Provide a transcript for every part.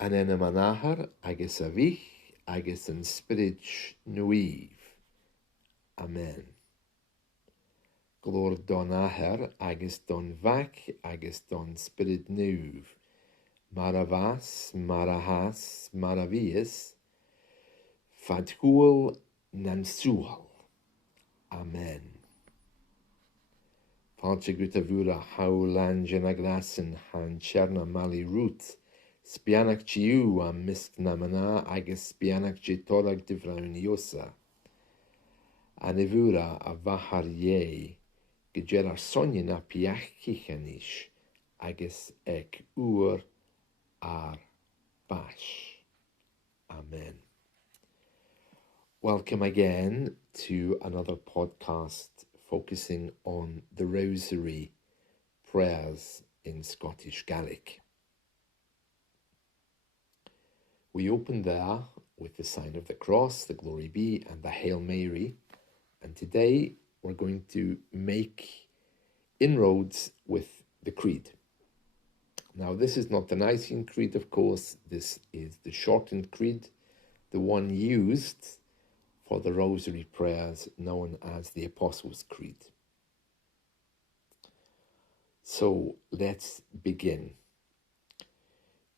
An enam an ahar, agus a vich, agus an spirit nuiv. Amen. Glor don ahar, agus don vach, agus don spirit nuiv. Maravas, marahas, maravias, fadhul namsual. Amen. Falche gutavura haulan genagrasen han cherna mali root. Spianach chiu a misk namana agus spianach jitorag divrauniosa. Anivura a vahar ye, gegerar sonjen a piach kichanish, agus ek ur ar bash. Amen. Welcome again to another podcast focusing on the Rosary prayers in Scottish Gaelic. We open there with the sign of the cross, the Glory Be, and the Hail Mary. And today we're going to make inroads with the Creed. Now, this is not the Nicene Creed, of course. This is the shortened Creed, the one used for the Rosary prayers known as the Apostles' Creed. So let's begin.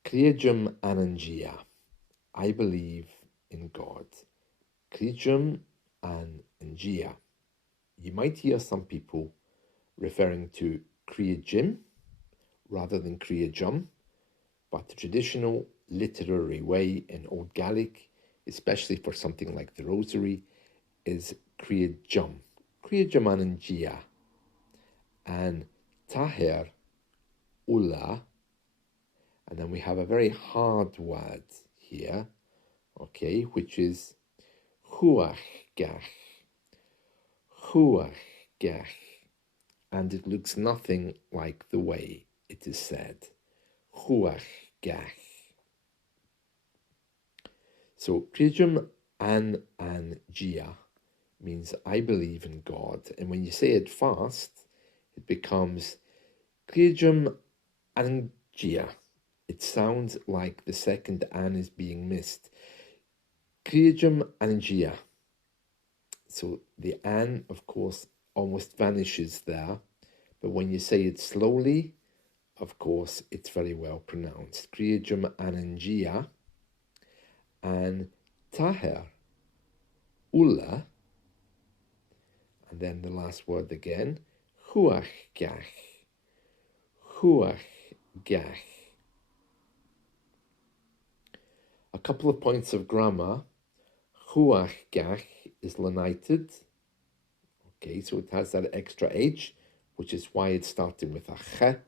Kreh-jum anangia. I believe in God. Kreh-jum anangia. You might hear some people referring to kreh-jum rather than kreh-jum, but the traditional literary way in Old Gaelic, especially for something like the Rosary, is kreh-jum. Kreh-jum anangia. And t-ah-hir, uile, and then we have a very hard word here, okay, which is gach, gach, and it looks nothing like the way it is said, gach. So kreh-jum anangia means I believe in God, and when you say it fast, it becomes kreh-jum anangia. It sounds like the second an is being missed. Kreh-jum anangia. So the an, of course, almost vanishes there, but when you say it slowly, of course, it's very well pronounced. Kreh-jum anangia. And t-ah-hir, uile, and then the last word again, gach, gach. A couple of points of grammar. Gach is lenited. Okay, so it has that extra H, which is why it's starting with a ch.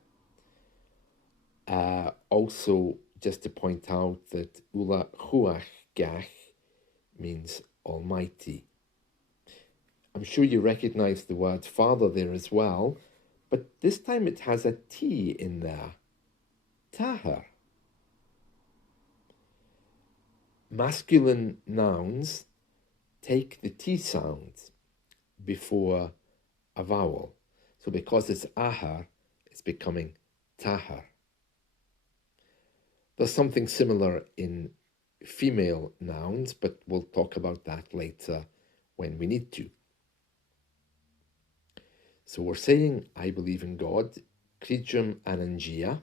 Also, just to point out that uile-chumhachdach means Almighty. I'm sure you recognize the word Father there as well, but this time it has a T in there. t-ah-hir. Masculine nouns take the T sound before a vowel. So because it's ah-hir, it's becoming t-ah-hir. There's something similar in female nouns, but we'll talk about that later when we need to. So we're saying, I believe in God, kreh-jum anangia,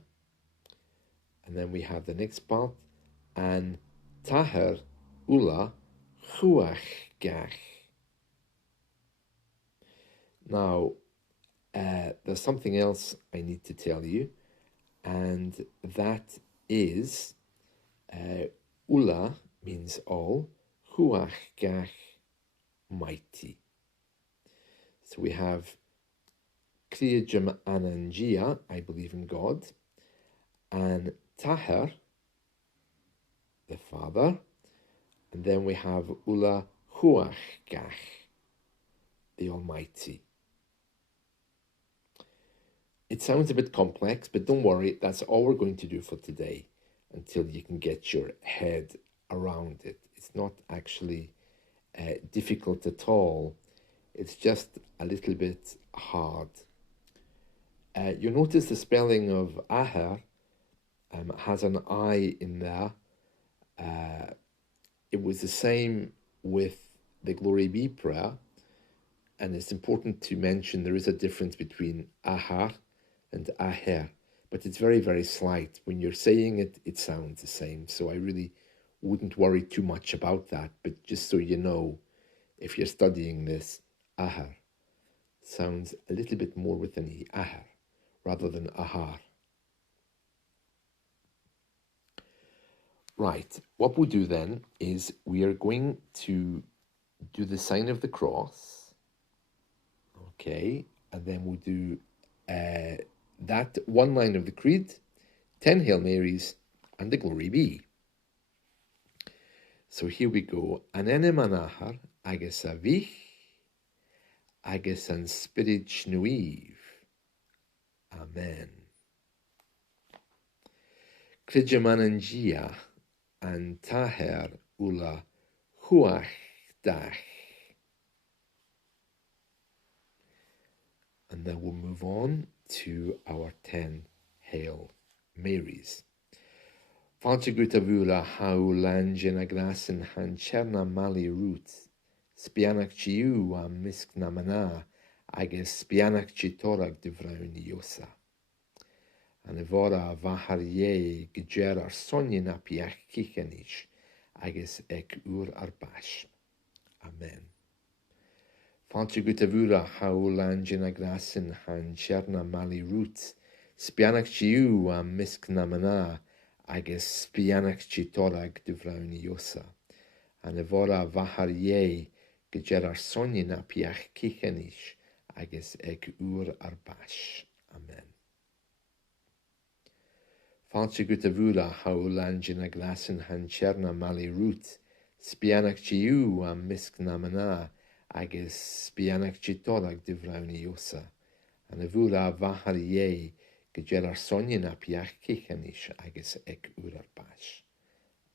and then we have the next part, and t-ah-hir uile-chumhachdach. Now, there's something else I need to tell you, and that is uile means all, chumhachdach mighty. So we have kreh-jum anangia, I believe in God, and t-ah-hir, the Father, and then we have uile-chumhachdach, the Almighty. It sounds a bit complex, but don't worry, that's all we're going to do for today until you can get your head around it. It's not actually difficult at all. It's just a little bit hard. You'll notice the spelling of ahar has an I in there. It was the same with the Glory Be prayer, and it's important to mention there is a difference between t-ah-hir and t-ah-hir, but it's very, very slight. When you're saying it, it sounds the same, so I really wouldn't worry too much about that, but just so you know, if you're studying this, t-ah-hir sounds a little bit more with an e, t-ah-hir, rather than t-ah-hir. Right, what we'll do then is we are going to do the sign of the cross, okay, and then we'll do that one line of the Creed, 10 Hail Marys, and the Glory Be. So here we go. An enem anahar, agus a vich, agus an spirit nuiv. Amen. Kreh-jum an dee-ah and t-ah-hir uile-chumhachdach. And then we'll move on to our 10 Hail Marys. Fáilte guta bhúla hau lanjin a glasin han cherna mali root, spianach chiu a misk na mana, agus spianach chitorag de vraun yosa. An evora vahar ye gejer ar sonin a piach kichenish, agus ek ur ar bash. Amen. Fáilte guta bhúla hau lanjin a glasin han cherna mali root, spianach chiu a misk na mana, agus spianach chitorag de vraun yosa. An evora vahar ye gejer ar sonin a piach kichenish, agus ek ur ar bash. Amen. Fáilte guta bhúla hau lanjin a glasin han cherna mali root, spianach chiu a misk na mana, agus spianach chitorag de vraun yosa. An evora vahar ye gejer ar sonin a piach kichenish, agus ek ur ar bash.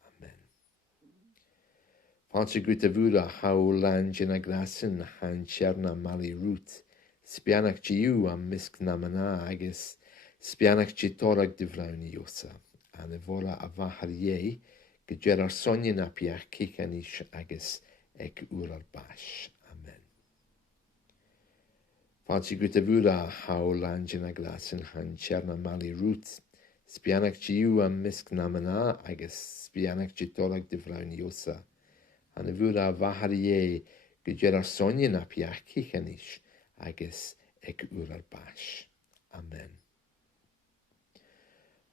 Amen. Fáilte guta bhúla hau lanjin a glasin han cherna mali root, spianach chiu a misk na mana, agus spianach chitorag de vraun yosa. An evora a vahar ye gejer ar sonin a piach kichenish, agus ek ur ar bash. Amen. Fáilte guta bhúla hau lanjin a glasin han cherna mali root, spianach chiu a misk na mana, agus spianach chitorag de vraun yosa. An evora a vahar ye gejer ar sonin a piach kichenish, agus ek ur ar bash. Amen.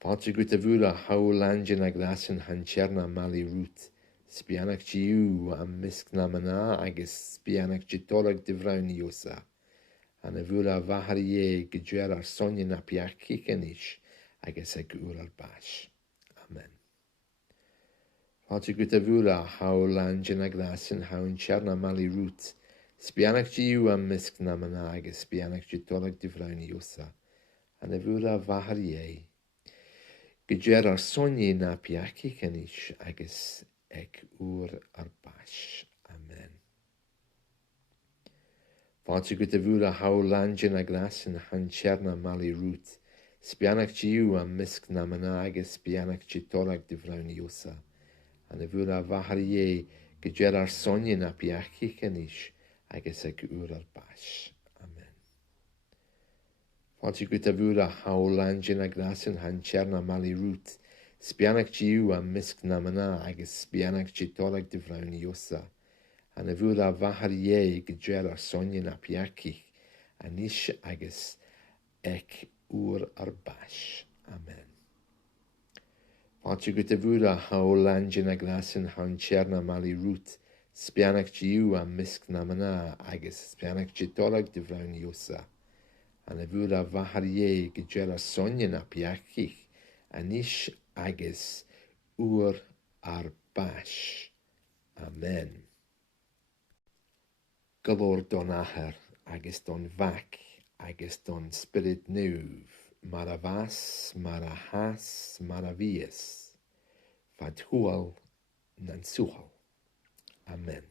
Fáilte guta bhúla hau lanjin a glasin han cherna mali root, spianach chiu a misk na mana, agus spianach chitorag de vraun yosa. An evora a vahar ye gejer ar sonin a piach kichenish, agus ek ur ar bash. Amen. Fáilte guta bhúla hau lanjin a glasin han cherna mali root, spianach chiu a misk na mana, agus spianach chitorag de vraun yosa. An evora a vahar ye gejer ar sonin a piach kichenish, agus ek ur ar bash. Amen. Fáilte guta bhúla hau lanjin a glasin han cherna mali root, spianach chiu a misk na mana, agus spianach chitorag de vraun yosa. An evora a vahar ye gejer ar sonin a piach kichenish, agus ek ur ar bash. Amen. Fáilte guta bhúla hau lanjin a glasin han cherna mali root, spianach chiu a misk na mana, agus spianach chitorag de vraun yosa. An evora a vahar ye gejer ar sonin a piach kichenish, agus ek ur ar bash. Amen. Fáilte guta bhúla hau lanjin a glasin han cherna mali root, spianach chiu a misk na mana, agus spianach chitorag de vraun yosa. An evora a vahar ye gejer ar sonin a piach kichenish, agus ur ar bash. Amen. Galor don t-ah-hir, agus don vac, agus don spirit nuv, mar a vas, mar a has, mar a vies, fad hual nan suhal. Amen.